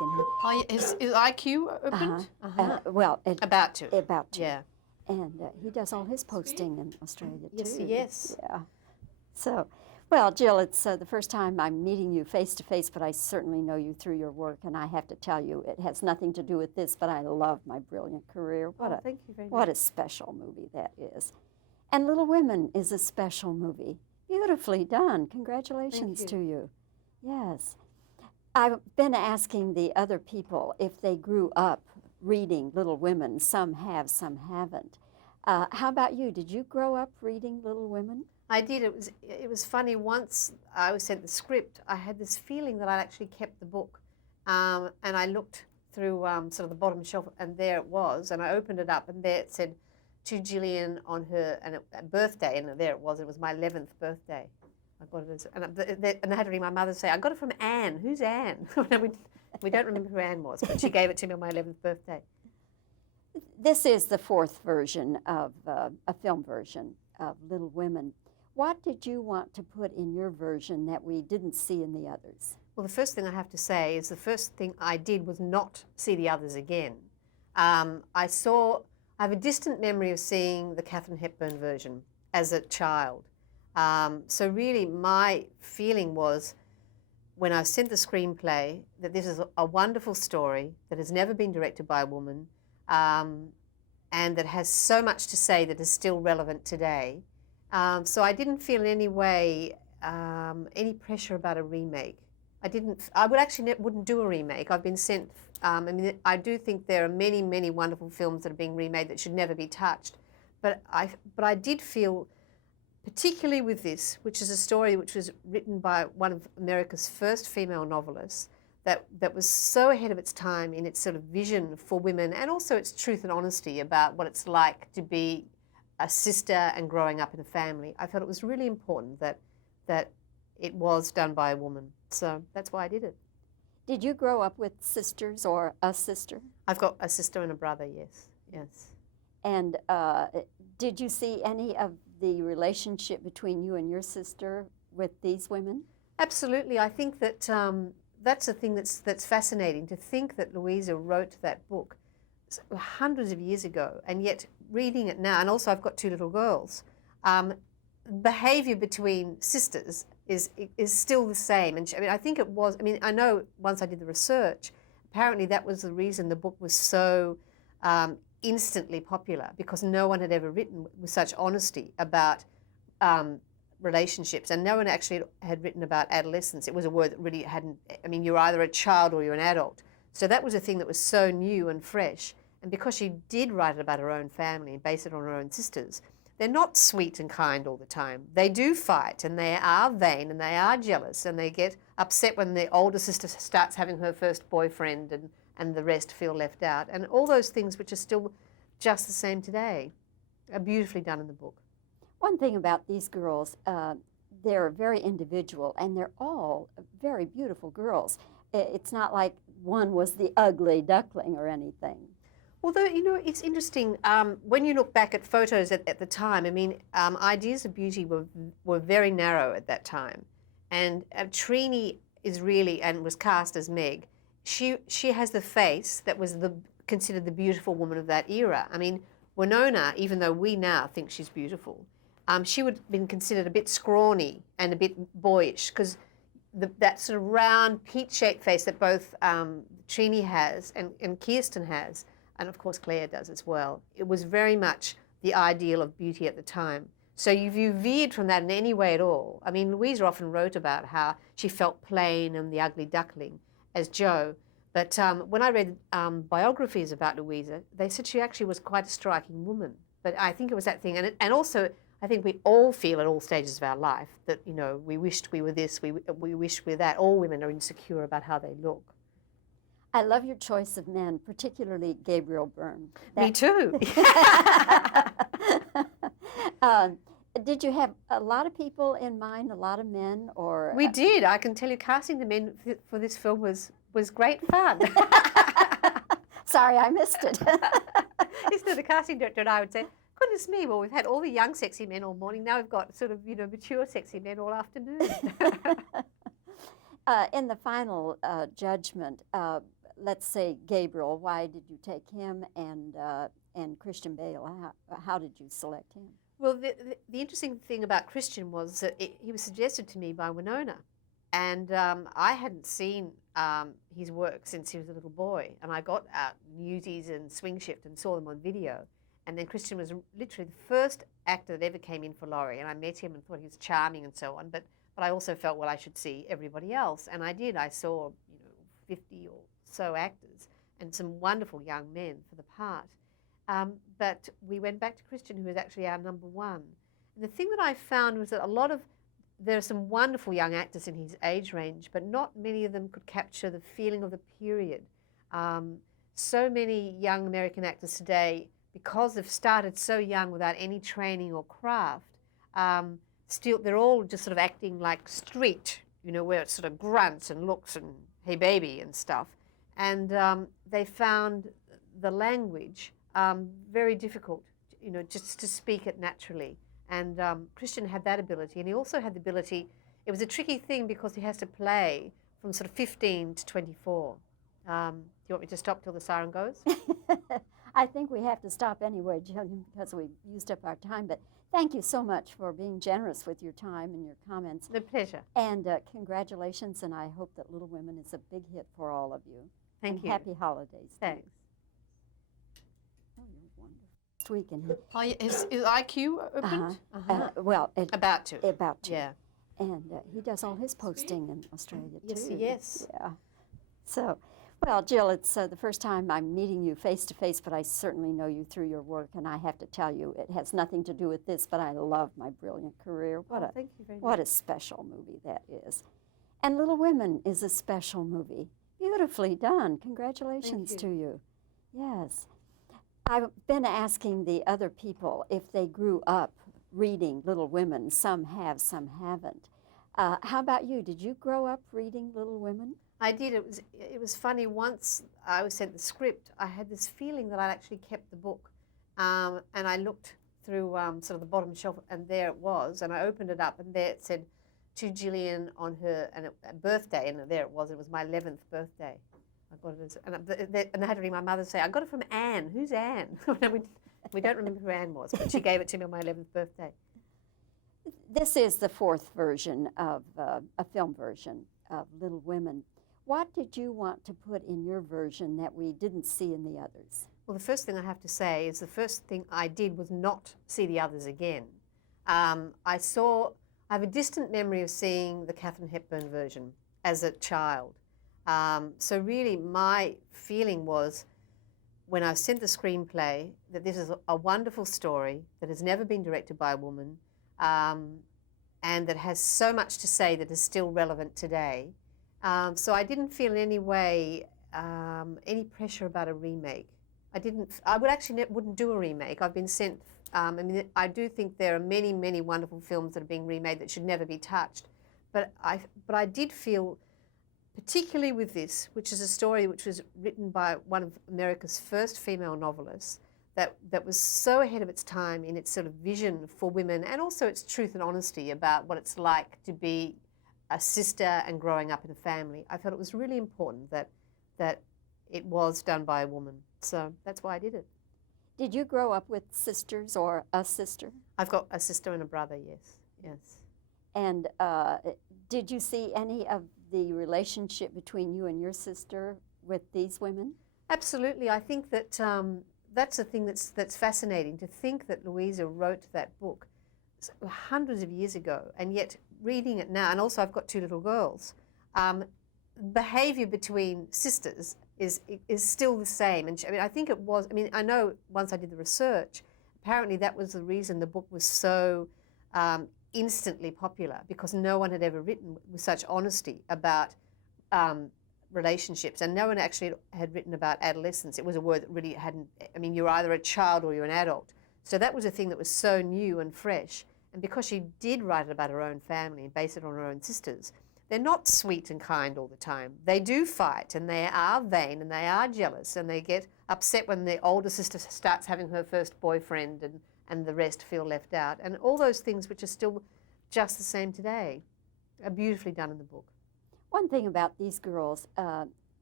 and is IQ opened? about to. Yeah. And he does all his posting in Australia too. Yes. Yeah. So, well, Jill, it's the first time I'm meeting you face to face, but I certainly know you through your work, and I have to tell you, it has nothing to do with this, but I love My Brilliant Career. Thank you very much. What a special movie that is. And Little Women is a special movie. Beautifully done. Congratulations to you. Yes. I've been asking the other people if they grew up reading Little Women. Some have, some haven't. How about you? Did you grow up reading Little Women? I did. It was funny. Once I was sent the script, I had this feeling that I'd actually kept the book, and I looked through sort of the bottom shelf, and there it was. And I opened it up, and there it said, "To Gillian on her birthday," and there it was. It was my 11th birthday. I got it, and I had to ring my mother and say, "I got it from Anne. Who's Anne?" We don't remember who Anne was, but she gave it to me on my 11th birthday. This is the fourth version of a film version of Little Women. What did you want to put in your version that we didn't see in the others? Well, the first thing I have to say is the first thing I did was not see the others again. I have a distant memory of seeing the Katharine Hepburn version as a child. So really my feeling was, when I sent the screenplay, that this is a wonderful story that has never been directed by a woman, and that has so much to say that is still relevant today. So I didn't feel in any way any pressure about a remake. I wouldn't do a remake. I've been sent, I do think there are many, many wonderful films that are being remade that should never be touched. But I did feel, particularly with this, which is a story which was written by one of America's first female novelists, that was so ahead of its time in its sort of vision for women, and also its truth and honesty about what it's like to be a sister and growing up in a family. I felt it was really important that it was done by a woman. So that's why I did it. Did you grow up with sisters or a sister? I've got a sister and a brother, yes. And did you see any of the relationship between you and your sister with these women? Absolutely. I think that that's the thing that's fascinating, to think that Louisa wrote that book hundreds of years ago, and yet reading it now, and also I've got two little girls, behavior between sisters is still the same. And I think it was, I know once I did the research, apparently that was the reason the book was so instantly popular, because no one had ever written with such honesty about relationships, and no one actually had written about adolescence. It was a word that really hadn't, you're either a child or you're an adult. So that was a thing that was so new and fresh. And because she did write it about her own family and base it on her own sisters, they're not sweet and kind all the time. They do fight, and they are vain, and they are jealous, and they get upset when the older sister starts having her first boyfriend, and the rest feel left out. And all those things, which are still just the same today, are beautifully done in the book. One thing about these girls, they're very individual, and they're all very beautiful girls. It's not like one was the ugly duckling or anything. Although, it's interesting, when you look back at photos at the time, ideas of beauty were very narrow at that time. And Trini is really, and was cast as Meg, she has the face that was considered the beautiful woman of that era. Winona, even though we now think she's beautiful, she would have been considered a bit scrawny and a bit boyish, because that sort of round, peach-shaped face that both Trini has and Kirsten has, and of course Claire does as well. It was very much the ideal of beauty at the time. So if you veered from that in any way at all, Louisa often wrote about how she felt plain and the ugly duckling as Jo. But when I read biographies about Louisa, they said she actually was quite a striking woman. But I think it was that thing. And also, I think we all feel at all stages of our life that, we wished we were this, we wished we were that. All women are insecure about how they look. I love your choice of men, particularly Gabriel Byrne. Me too. Did you have a lot of people in mind, a lot of men, or? We did. I can tell you, casting the men for this film was great fun. Sorry, I missed it. Instead, the casting director and I would say, goodness me, well, we've had all the young sexy men all morning. Now we've got sort of, mature sexy men all afternoon. In the final judgment, let's say Gabriel, why did you take him, and Christian Bale? How did you select him? Well, the interesting thing about Christian was that he was suggested to me by Winona. And I hadn't seen his work since he was a little boy. And I got out Newsies and Swing Shift and saw them on video. And then Christian was literally the first actor that ever came in for Laurie. And I met him and thought he was charming and so on. But I also felt, well, I should see everybody else. And I did. I saw 50 or so actors and some wonderful young men for the part. But we went back to Christian, who was actually our number one. And the thing that I found was that there are some wonderful young actors in his age range, but not many of them could capture the feeling of the period. So many young American actors today, because they've started so young without any training or craft, still they're all just sort of acting like street, where it's sort of grunts and looks and hey baby and stuff. And they found the language very difficult, just to speak it naturally. And Christian had that ability, and he also had the ability. It was a tricky thing because he has to play from sort of 15 to 24. Do you want me to stop till the siren goes? I think we have to stop anyway, Gillian, because we've used up our time. But thank you so much for being generous with your time and your comments. The pleasure. And congratulations, and I hope that Little Women is a big hit for all of you. Thank you. Happy holidays. Thanks. Oh, you're wonderful. This weekend. Is IQ opened? Well, About to. About to. Yeah. And he does all his posting in Australia, Yes, too. yes. Yeah. So, well, Jill, it's the first time I'm meeting you face-to-face, but I certainly know you through your work, and I have to tell you, it has nothing to do with this, but I love My Brilliant Career. Thank you very much. What a special movie that is. And Little Women is a special movie. Beautifully done. Congratulations to you. Yes. I've been asking the other people if they grew up reading Little Women. Some have, some haven't. How about you? Did you grow up reading Little Women? I did. It was funny. Once I was sent the script, I had this feeling that I'd actually kept the book, and I looked through sort of the bottom shelf, and there it was. And I opened it up, and there it said, "To Gillian on her birthday," and there it was. It was my 11th birthday. I got it, and I had to ring my mother and say, "I got it from Anne. Who's Anne?" We don't remember who Anne was, but she gave it to me on my 11th birthday. This is the fourth version of a film version of Little Women. What did you want to put in your version that we didn't see in the others? Well, the first thing I have to say is the first thing I did was not see the others again. I have a distant memory of seeing the Katharine Hepburn version as a child. So really my feeling was, when I sent the screenplay, that this is a wonderful story that has never been directed by a woman, and that has so much to say that is still relevant today. So I didn't feel in any way any pressure about a remake. I wouldn't do a remake. I've been sent, I do think there are many, many wonderful films that are being remade that should never be touched. But I did feel, particularly with this, which is a story which was written by one of America's first female novelists, that was so ahead of its time in its sort of vision for women, and also its truth and honesty about what it's like to be a sister and growing up in a family. I felt it was really important that it was done by a woman. So that's why I did it. Did you grow up with sisters or a sister? I've got a sister and a brother, yes. Yes. And did you see any of the relationship between you and your sister with these women? Absolutely. I think that that's the thing that's fascinating, to think that Louisa wrote that book hundreds of years ago, and yet reading it now, and also I've got two little girls, behavior between sisters is still the same. And I think it was, I know once I did the research, apparently that was the reason the book was so instantly popular, because no one had ever written with such honesty about relationships, and no one actually had written about adolescence. It was a word that really hadn't, you're either a child or you're an adult. So that was a thing that was so new and fresh. And because she did write it about her own family and base it on her own sisters, they're not sweet and kind all the time. They do fight, and they are vain, and they are jealous, and they get upset when the older sister starts having her first boyfriend, and the rest feel left out. And all those things which are still just the same today are beautifully done in the book. One thing about these girls,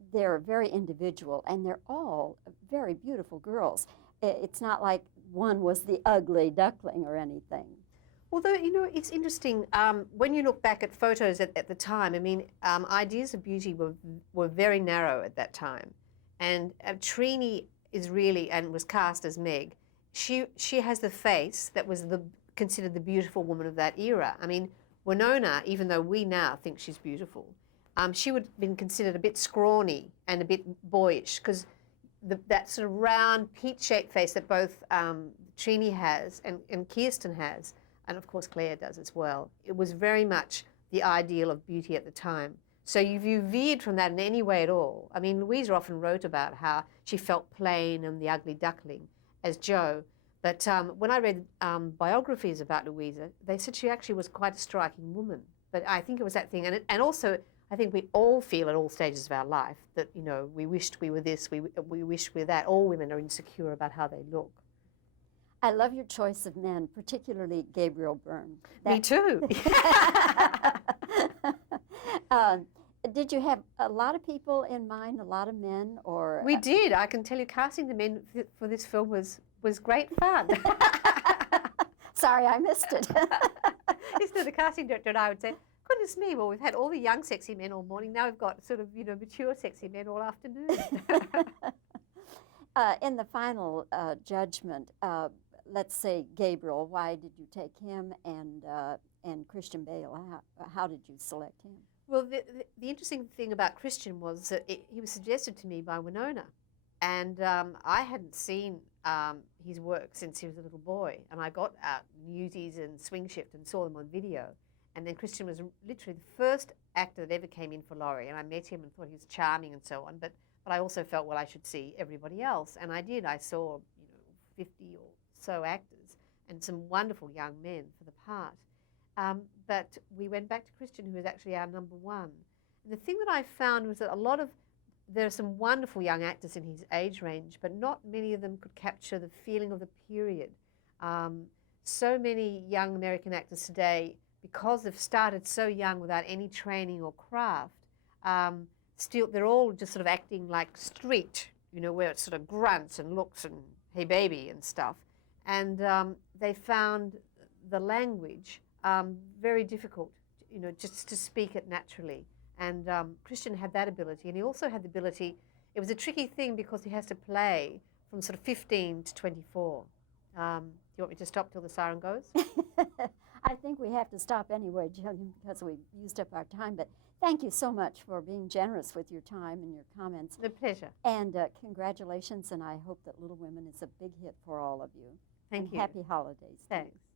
they're very individual, and they're all very beautiful girls. It's not like one was the ugly duckling or anything. Although, you know, it's interesting, when you look back at photos at the time, I mean, ideas of beauty were very narrow at that time. And Trini is really, and was cast as Meg, she has the face that was considered the beautiful woman of that era. I mean, Winona, even though we now think she's beautiful, she would have been considered a bit scrawny and a bit boyish, because that sort of round, peach-shaped face that both Trini has and Kirsten has, and of course Claire does as well, it was very much the ideal of beauty at the time. So if you veered from that in any way at all, I mean, Louisa often wrote about how she felt plain and the ugly duckling as Jo. But when I read biographies about Louisa, they said she actually was quite a striking woman. But I think it was that thing. And also, I think we all feel at all stages of our life that, you know, we wished we were this, we wished we were that. All women are insecure about how they look. I love your choice of men, particularly Gabriel Byrne. Me too. Did you have a lot of people in mind, a lot of men, or? We did. I can tell you, casting the men for this film was great fun. Sorry, I missed it. Instead, the casting director and I would say, goodness me, well, we've had all the young sexy men all morning. Now we've got sort of, you know, mature sexy men all afternoon. In the final judgment, let's say Gabriel, why did you take him, and Christian Bale? How did you select him? Well, the interesting thing about Christian was that he was suggested to me by Winona, and I hadn't seen his work since he was a little boy, and I got out Newsies and Swing Shift and saw them on video, and then Christian was literally the first actor that ever came in for Laurie, and I met him and thought he was charming and so on, but I also felt, well, I should see everybody else, and I did. I saw, you know, 50 or so actors and some wonderful young men for the part. But we went back to Christian, who was actually our number one. And the thing that I found was that there are some wonderful young actors in his age range, but not many of them could capture the feeling of the period. So many young American actors today, because they've started so young without any training or craft, still they're all just sort of acting like street, you know, where it's sort of grunts and looks and hey baby and stuff. And they found the language very difficult, you know, just to speak it naturally. And Christian had that ability, and he also had the ability. It was a tricky thing because he has to play from sort of 15 to 24. Do you want me to stop till the siren goes? I think we have to stop anyway, Gillian, because we've used up our time. But thank you so much for being generous with your time and your comments. A pleasure. And congratulations, and I hope that Little Women is a big hit for all of you. Thank you. Happy holidays. Thanks.